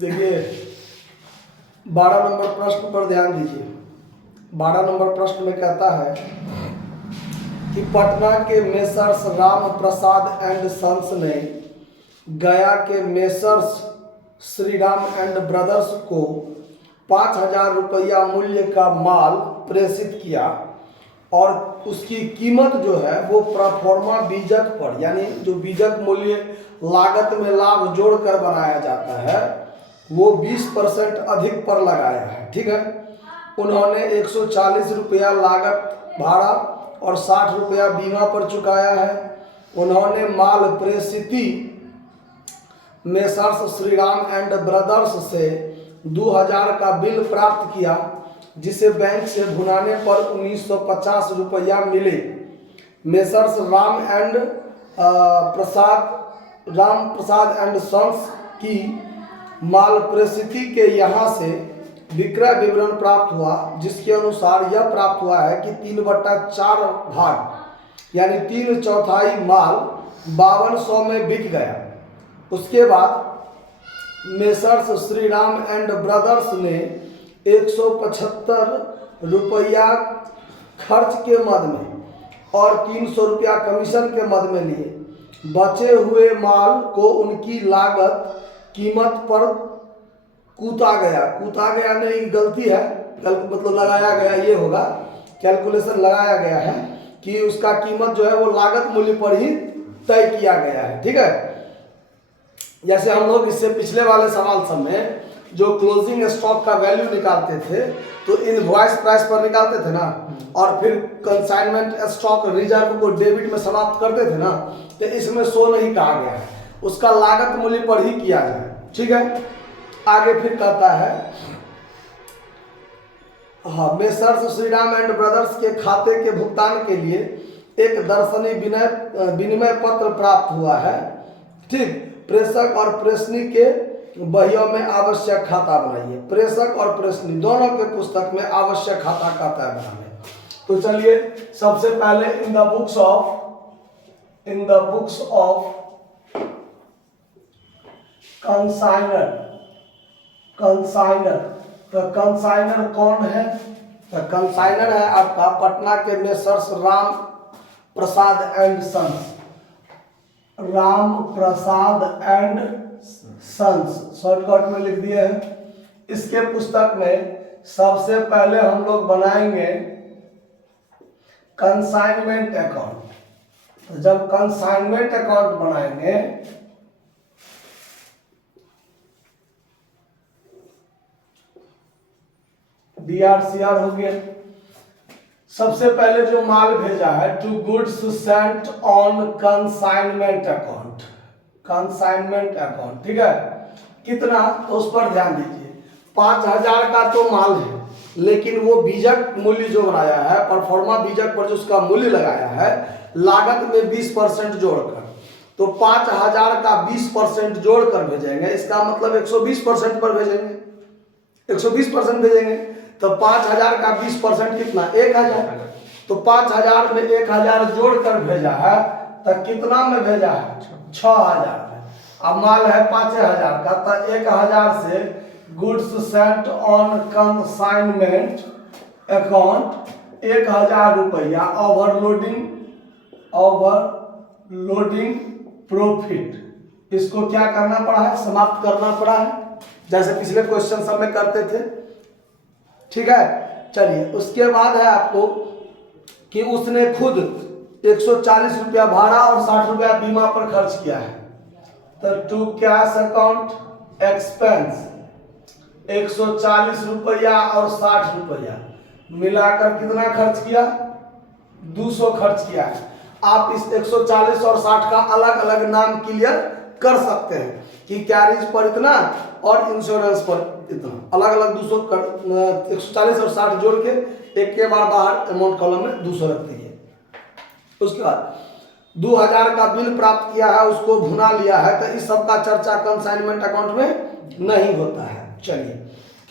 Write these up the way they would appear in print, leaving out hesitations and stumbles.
देखिए 12 नंबर प्रश्न पर ध्यान दीजिए। 12 नंबर प्रश्न में कहता है कि पटना के messrs Ram Prasad and sons ने गया के मेसर्स श्रीराम एंड ब्रदर्स को 5,000 रुपया मूल्य का माल प्रेषित किया और उसकी कीमत जो है वो प्रोफॉर्मा बीजक पर, यानी जो बीजक मूल्य लागत में लाभ जोड़कर बनाया जाता है वो 20% अधिक पर लगाया है। ठीक है, उन्होंने 140 रुपया लागत भाड़ा और 60 रुपया बीमा पर चुकाया है। उन्होंने माल प्रेषिती मेसर्स श्रीराम एंड ब्रदर्स से 2000 का बिल प्राप्त किया जिसे बैंक से भुनाने पर 1950 रुपया मिले। Messrs Ram Prasad and sons की माल प्रेषिती के यहाँ से विक्रय विवरण प्राप्त हुआ जिसके अनुसार यह प्राप्त हुआ है कि 3/4 भाग यानी 3/4 माल 5200 में बिक गया। उसके बाद मेसर्स श्रीराम एंड ब्रदर्स ने 175 रुपया खर्च के मद में और 300 रुपया कमीशन के मद में लिए। बचे हुए माल को उनकी लागत कीमत पर कूदा गया नहीं, गलती है, मतलब लगाया गया, ये होगा कैलकुलेशन लगाया गया है कि उसका कीमत जो है वो लागत मूल्य पर ही तय किया गया है। ठीक है, जैसे हम लोग इससे पिछले वाले सवाल सब में जो क्लोजिंग स्टॉक का वैल्यू निकालते थे तो इनवॉइस प्राइस पर निकालते थे ना, और फिर कंसाइनमेंट स्टॉक रिजर्व को डेबिट में समाप्त करते थे ना, तो इसमें शो नहीं कहा गया है, उसका लागत मूल्य पर ही किया जाए। ठीक है, आगे फिर कहता है हाँ, मेसर्स श्रीराम एंड ब्रदर्स के खाते के भुगतान के लिए एक दर्शनी विनिमय पत्र प्राप्त हुआ है। ठीक, प्रेषक और प्रेषणी के बहियों में आवश्यक खाता बनाइए। प्रेषक और प्रेषणी दोनों के पुस्तक में आवश्यक खाता बनाइए। तो चलिए सबसे पहले in the books of consignor. तो कंसाइनर कौन है? तो कंसाइनर है आपका पटना के messrs Ram Prasad and sons. Ram Prasad and sons shortcut में लिख दिए हैं। इसके पुस्तक में सबसे पहले हम लोग बनाएंगे कंसाइनमेंट अकाउंट। तो जब कंसाइनमेंट अकाउंट बनाएंगे DRCR हो गया। सबसे पहले जो माल भेजा है to goods sent on consignment account, consignment account. ठीक है, कितना, तो उस पर ध्यान दीजिए। 5,000 का तो माल है, लेकिन वो बीजक मूल्य जो बनाया है, परफॉर्मा बीजक पर जो उसका मूल्य लगाया है लागत में 20% जोड़कर, तो 5,000 का 20% जोड़कर भेजेंगे, इसका मतलब 120% पर भेजेंगे, 120% भेजेंगे। तो 5,000 का 20% कितना, 1,000। तो 5,000 में 1,000 जोड़कर भेजा है, तो कितना में भेजा है, 6,000 में। अब माल है 5,000 का, तो 1,000 से goods sent on consignment account 1,000 रुपया ओवरलोडिंग प्रॉफिट, इसको क्या करना पड़ा है, समाप्त करना पड़ा है, जैसे पिछले क्वेश्चन सब में करते थे। ठीक है, चलिए उसके बाद है आपको कि उसने खुद 140 रुपया भाड़ा और 60 रुपया बीमा पर खर्च किया है। तो टू कैश अकाउंट एक्सपेंस 140 रुपया और 60 रुपया मिलाकर कितना खर्च किया, 200 खर्च किया है। आप इस 140 और 60 का अलग अलग नाम क्लियर कर सकते हैं कि कैरिज पर इतना और इंश्योरेंस पर इतना, अलग अलग 200 140 और 60 जोड़ के एक के बाद बाहर अमाउंट कॉलम में 200 रख दीजिए। उसके बाद 2000 का बिल प्राप्त किया है, उसको भुना लिया है, तो इस सब का चर्चा कंसाइनमेंट अकाउंट में नहीं होता है। चलिए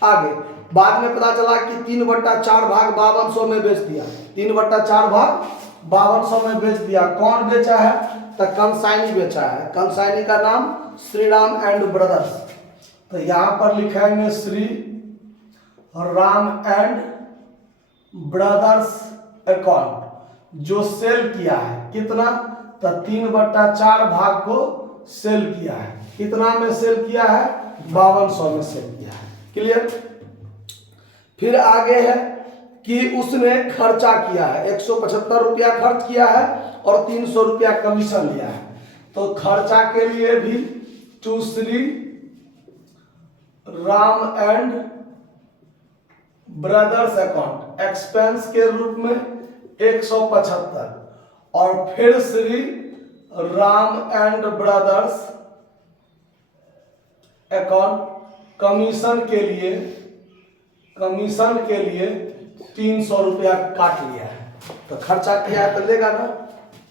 आगे, बाद में पता चला कि 3/4 भाग 5200 में बेच दिया, 3/4 भाग 5200 में बेच दिया। कौन बेचा है, तो कंसाइनी बेचा है। कंसाइनी का नाम श्रीराम एंड ब्रदर्स। तो यहाँ पर लिखेंगे Shri Ram and brothers account, जो सेल किया है कितना, तो 3/4 भाग को सेल किया है। कितना में सेल किया है, 5200 में सेल किया है। क्लियर। फिर आगे है कि उसने खर्चा किया है, 175 रुपया खर्च किया है और 300 रुपया कमीशन लिया है। तो खर्चा के लिए भी to Shri Ram and brothers account expense के रूप में 175 और फिर Shri Ram and brothers account commission के लिए 300 रुपया काट लिया है। तो खर्चा किया है तो लेगा ना।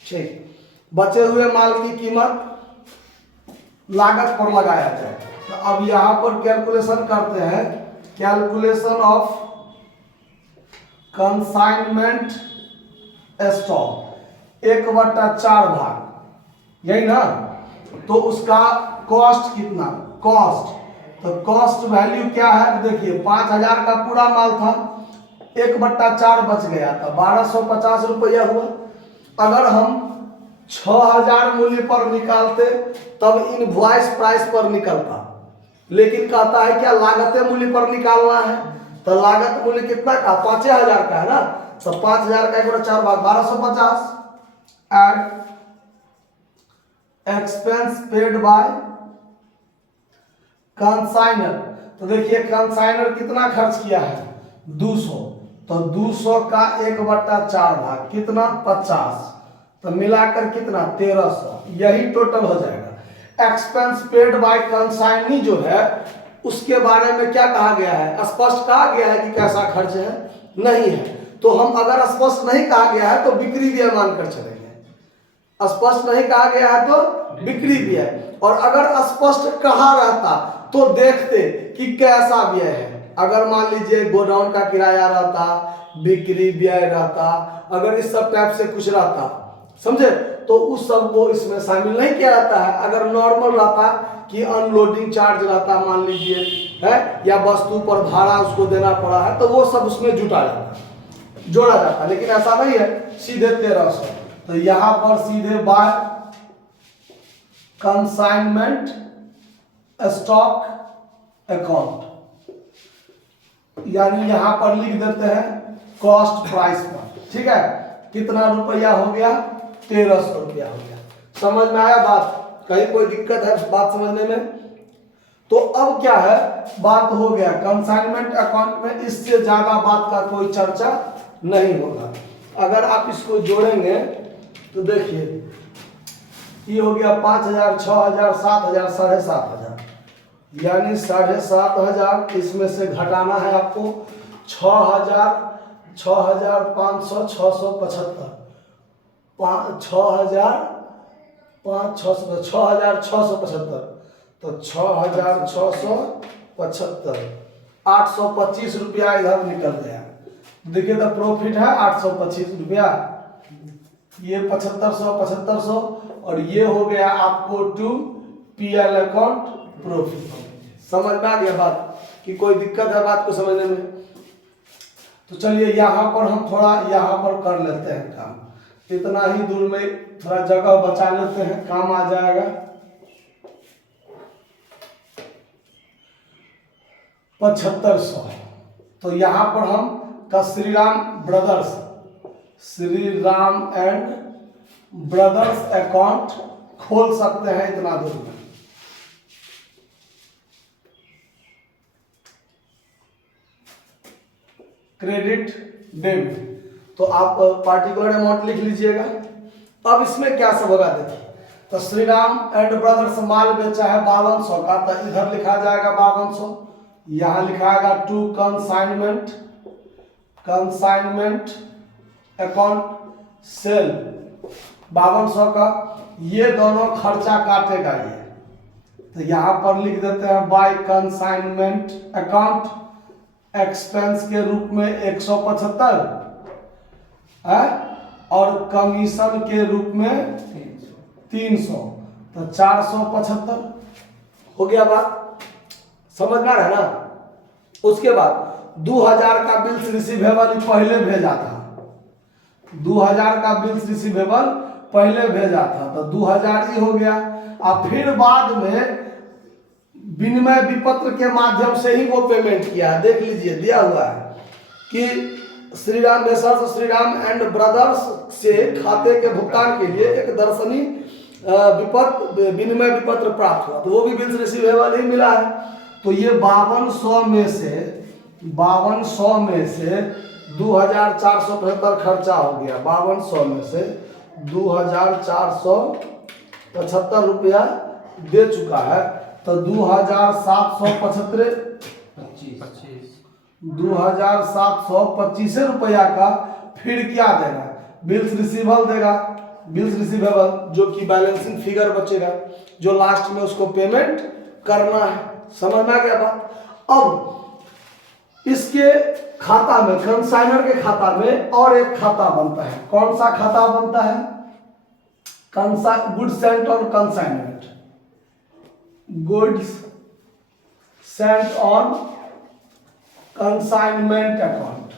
ठीक, बचे हुए माल की कीमत लागत पर लगाया जाए। तो अब यहां पर कैलकुलेशन करते हैं, कैलकुलेशन ऑफ कंसाइनमेंट स्टॉक 1/4 भाग, यही ना। तो उसका कॉस्ट कितना, कॉस्ट, तो कॉस्ट वैल्यू क्या है, देखिए 5000 का पूरा माल था, 1/4 बच गया था, 1250 रुपया हुआ। अगर हम 6000 मूल्य पर निकालते तब इनवॉइस प्राइस पर निकलता, लेकिन कहता है क्या लागत मूल्य पर निकालना है। तो लागत मूल्य कितना का, 5000 का है ना। तो 5000 का 1/4 भाग 1250 and expense paid by consignor. तो देखिए कंसाइनर कितना खर्च किया है, 200। तो 200 का 1/4 भाग कितना, 50। तो मिलाकर कितना, 1300। यही टोटल हो जाएगा। एक्सपेंस पेड बाय कंसाइनी जो है उसके बारे में क्या कहा गया है, स्पष्ट कहा गया है कि कैसा खर्च है, नहीं है। तो हम अगर स्पष्ट नहीं कहा गया है तो बिक्री व्यय मानकर चलेंगे। स्पष्ट नहीं कहा गया है तो बिक्री व्यय, और अगर स्पष्ट कहा रहता तो देखते कि कैसा व्यय है। अगर मान लीजिए गोडाउन का किराया रहता, बिक्री व्यय रहता, अगर इस सब टाइप से कुछ रहता, समझे, तो उस सब को इसमें शामिल नहीं किया जाता है। अगर नॉर्मल रहता कि अनलोडिंग चार्ज रहता मान लीजिए है, या वस्तु पर भाड़ा उसको देना पड़ा है, तो वो सब उसमें जुटा जाता, जोड़ा जाता। लेकिन ऐसा नहीं है, सीधे 1300। तो यहां पर सीधे बाय कंसाइनमेंट स्टॉक अकाउंट, यानी यहां पर लिख देते हैं कॉस्ट प्राइस पर। ठीक है, कितना रुपया हो गया, 1300 रुपया हो गया। समझ में आया बात, कहीं कोई दिक्कत है बात समझने में। तो अब क्या है, बात हो गया कंसाइनमेंट अकाउंट में, इससे ज्यादा बात का कोई चर्चा नहीं होगा। अगर आप इसको जोड़ेंगे तो देखिए ये हो गया 5000, 6000, 7000, 7500, यानी 7500। इसमें से घटाना है आपको 6000, 6500, 675, 6675। तो 6675, 825 रुपया इधर निकल गया। देखिए तो प्रॉफिट है 825 रुपया, ये 7500, और ये हो गया आपको टू पीएल अकाउंट प्रॉफिट। समझ में आ गया बात कि कोई दिक्कत है बात को समझने में। तो चलिए यहां पर हम थोड़ा यहां पर कर लेते हैं काम, इतना ही दूर में थोड़ा जगह बचा लेते हैं, काम आ जाएगा। 7500। तो यहां पर हम का Shri Ram and brothers account खोल सकते हैं इतना दूर में। क्रेडिट डेबिट, तो आप पार्टिकुलर अमाउंट लिख लीजिएगा। अब इसमें क्या सब होगा देखिए, तो श्री राम एंड ब्रदर्स माल बेचा है 5200 का, तो इधर लिखा जाएगा 5200, यहां लिखाएगा टू कंसाइनमेंट अकाउंट सेल 5200 का। ये दोनों खर्चा काटेगा ये, तो यहां पर लिख देते हैं बाय कंसाइनमेंट अकाउंट एक्सपेंस के रूप में 175 है, और कमीशन के रूप में 300, तो 475 हो गया बात। समझ में आ रहा है ना। उसके बाद 2000 का बिल्स रिसीवेबल पहले भेजा था, 2000 का बिल्स रिसीवेबल पहले भेजा था, तो 2000 ही हो गया। अब फिर बाद में विनिमय विपत्र के माध्यम से ही वो पेमेंट किया है। देख लीजिए दिया हुआ है कि Shriram messrs Shriram and brothers से खाते के भुगतान के लिए एक दर्शनी विनिमय विपत्र प्राप्त हुआ, तो वो भी बिल्स रिसीवेबल ही मिला है। तो ये 5200 में से 2475 खर्चा हो गया, 5200 में से 2475 रुपया दे चुका है, तो 2725 रुपया का फिर क्या देगा, बिल्स रिसीवेबल देगा, बिल्स रिसीवेबल जो कि बैलेंसिंग फिगर बचेगा, जो लास्ट में उसको पेमेंट करना है। समझ में आ गया बात। अब इसके खाता में, कंसाइनर के खाता में और एक खाता बनता है। कौन सा खाता बनता है? Goods sent on consignment, goods sent on consignment account,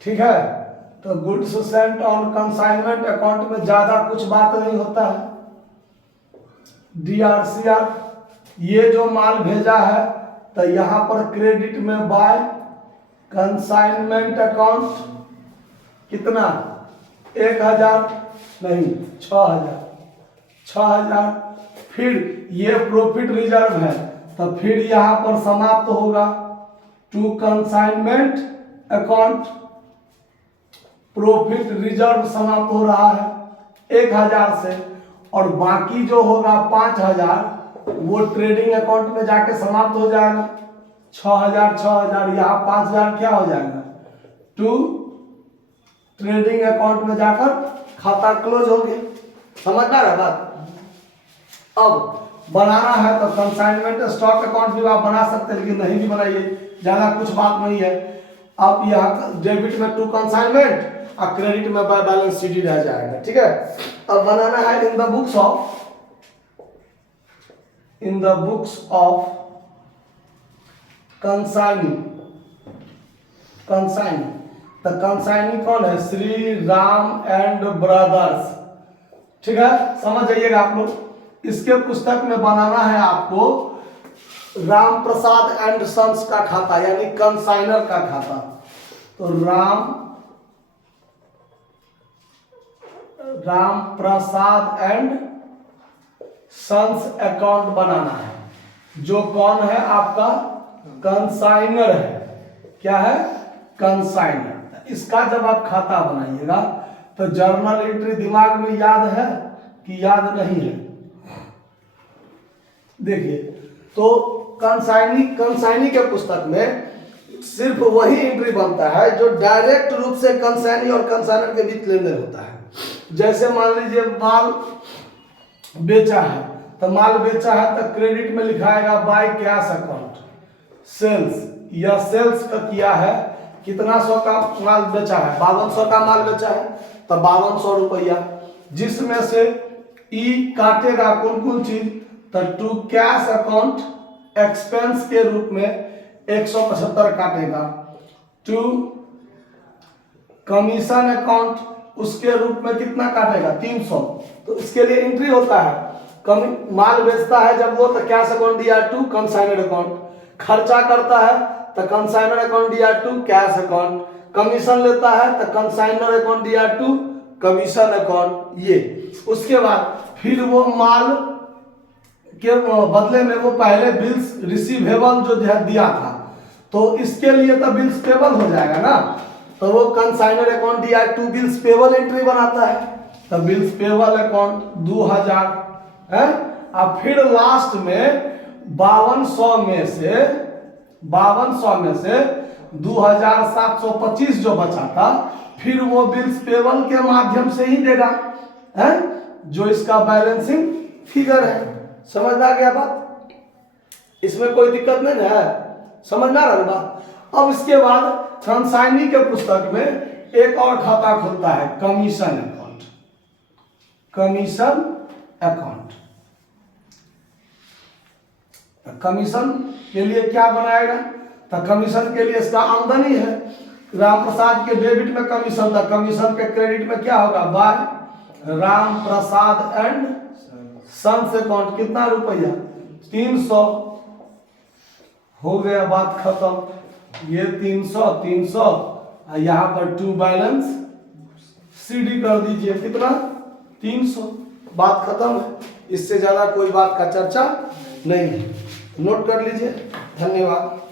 ठीक है। तो goods sent on consignment account में ज्यादा कुछ बात नहीं होता है। DRCR, ये जो माल भेजा है तो यहां पर क्रेडिट में बाय कंसाइनमेंट अकाउंट कितना, 1000 नहीं 6000। फिर ये प्रॉफिट रिजर्व है, तो फिर यहां पर समाप्त होगा to consignment account, profit reserve समाप्त हो रहा है 1000 से, और बाकी जो होगा 5000 वो ट्रेडिंग अकाउंट में जाके समाप्त हो जाएगा। 6000 यहाँ 5000 क्या हो जाएगा, टू ट्रेडिंग अकाउंट में जाकर खाता क्लोज हो गया। समझना है बात। अब बनाना है तो कंसाइनमेंट स्टॉक अकाउंट भी आप बना सकते हैं, लेकिन नहीं भी बनाइए, ज्यादा कुछ बात नहीं है। अब यहाँ डेबिट में टू कंसाइनमेंट और क्रेडिट में बाय बैलेंस शीट रह जाएगा, ठीक है। अब बनाना है इन द बुक्स ऑफ कंसाइनी। तो कंसाइनी कौन है? श्री राम एंड ब्रदर्स, ठीक है। समझ जाइएगा आप लोग। इसके पुस्तक में बनाना है आपको राम प्रसाद एंड सन्स का खाता, यानी कंसाइनर का खाता। तो Ram Prasad and sons account बनाना है, जो कौन है आपका कंसाइनर है। क्या है? कंसाइनर। इसका जब आप खाता बनाइएगा तो जर्नल एंट्री दिमाग में याद है कि याद नहीं है? देखिए, तो कंसाइनी के पुस्तक में सिर्फ वही एंट्री बनता है जो डायरेक्ट रूप से कंसाइनी और कंसाइनर के बीच लेन देन होता है। जैसे मान लीजिए माल बेचा है, तो माल बेचा है तो क्रेडिट में लिखाएगा बाय कैश अकाउंट सेल्स, या सेल्स का किया है, कितना 100 का माल बेचा है, 5200 का माल बेचा है, तो 5200 रुपया, जिसमें से ई काटेगा कौन कौन चीज, तो टू कैश अकाउंट एक्सपेंस के रूप में 175 काटेगा, टू कमीशन अकाउंट उसके रूप में कितना काटेगा, 300। तो इसके लिए एंट्री होता है, माल बेचता है जब वो, तो कैश अकाउंट दिया टू कंसाइनर अकाउंट, खर्चा करता है तो कंसाइनर अकाउंट दिया टू कैश अकाउंट, कमीशन लेता है तो कंसाइनर अकाउंट दिया टू कमीशन अकाउंट। ये उसके बाद फिर वो माल के बदले में वो पहले बिल्स रिसीवेबल जो दिया था, तो इसके लिए तो बिल्स पेबल हो जाएगा ना, तो वो कंसाइनर अकाउंट दिया टू बिल्स पेबल एंट्री बनाता है, तो बिल्स पेबल अकाउंट 2000 है। अब फिर लास्ट में 5200 में से 2725 जो बचा था, फिर वो बिल्स पेबल के माध्यम से ही देगा, है, जो इसका बैलेंसिंग फिगर है। समझ आ गया बात? इसमें कोई दिक्कत नहीं है, समझ ना रहा बात। अब इसके बाद कंसाइनी के पुस्तक में एक और खाता खुलता है, कमीशन अकाउंट। कमीशन के लिए क्या बनाएगा, तो कमीशन के लिए इसका आमदनी है। राम प्रसाद के डेबिट में कमीशन था, कमीशन के क्रेडिट में क्या होगा, by Ram Prasad and sons account कितना रुपया 300, हो गया बात खत्म। ये 300 और यहाँ पर टू बैलेंस सीडी कर दीजिए, कितना 300, बात खत्म है। इससे ज्यादा कोई बात का चर्चा नहीं है, नोट कर लीजिए। धन्यवाद।